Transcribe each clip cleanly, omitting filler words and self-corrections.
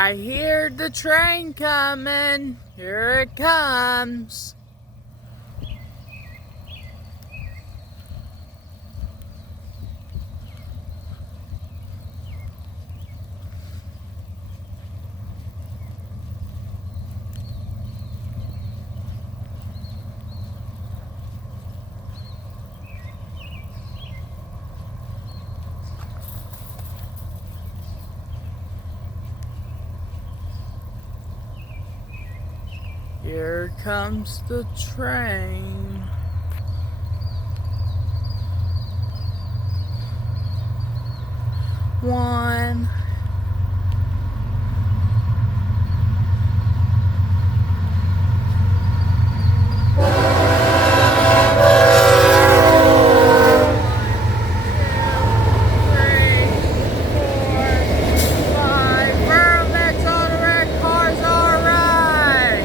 I hear the train coming, here it comes. Here comes the train. One. Ferromex Autorack cars are right.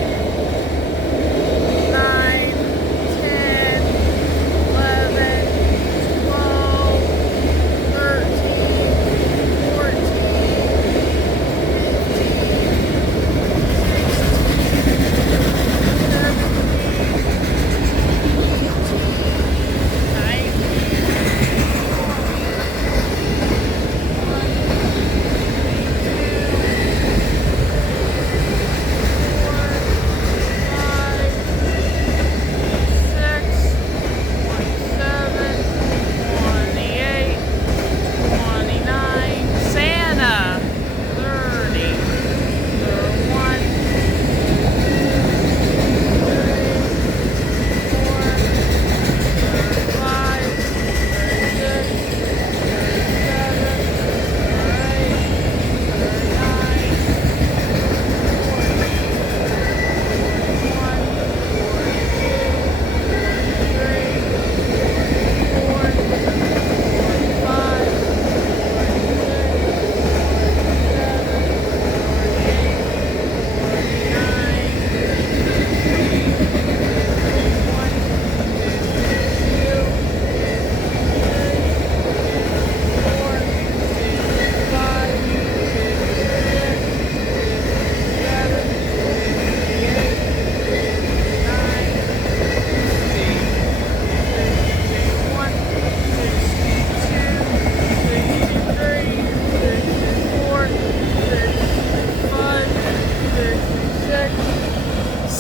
9, 10, 11, 12, 13, 14,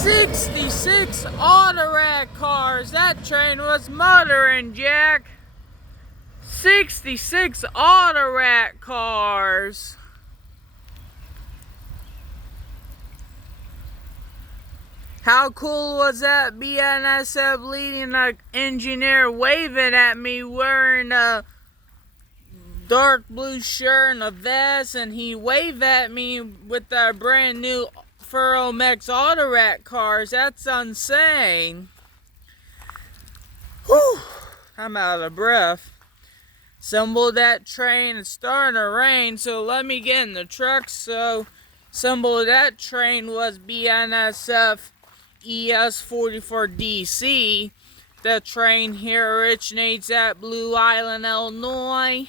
66 Autorack cars. That train was motoring, Jack. 66 Autorack cars. How cool was that BNSF leading engineer waving at me wearing a dark blue shirt and a vest, and he waved at me with our brand new Ferromex Autorack cars. That's insane. Whew, I'm out of breath. Assembled that train. It's starting to rain, so let me get in the truck. So assembled that train was BNSF ES44C4. The train here originates at Blue Island, Illinois.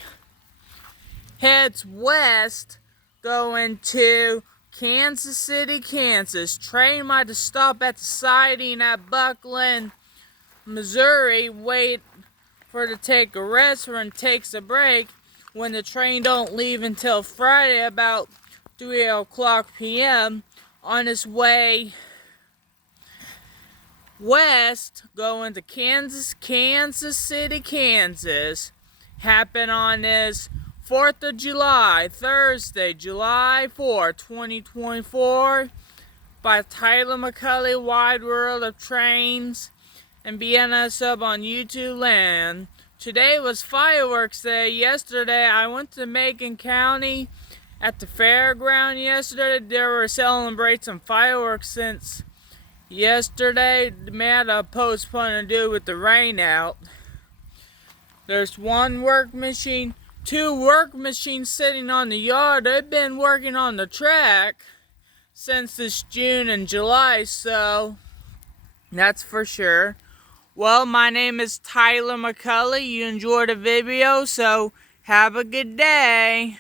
Heads west going to Kansas City, Kansas. Train might have stopped at the siding at Bucklin, Missouri. Wait for it to take a rest or takes a break when the train don't leave until Friday about 3 o'clock p.m. on its way west going to Kansas City, Kansas. Happened on this 4th of July, Thursday, July 4, 2024, by Tyler McCully, Wide World of Trains, and BNSF on YouTubeland. Today was fireworks day. Yesterday, I went to Macon County at the fairground yesterday. They were celebrating some fireworks since yesterday. They had a postpone to do with the rain out. There's one work machine. 2 work machines sitting on the yard. They've been working on the track since this June and July, so that's for sure. Well, my name is Tyler McCully. You enjoyed the video, so have a good day.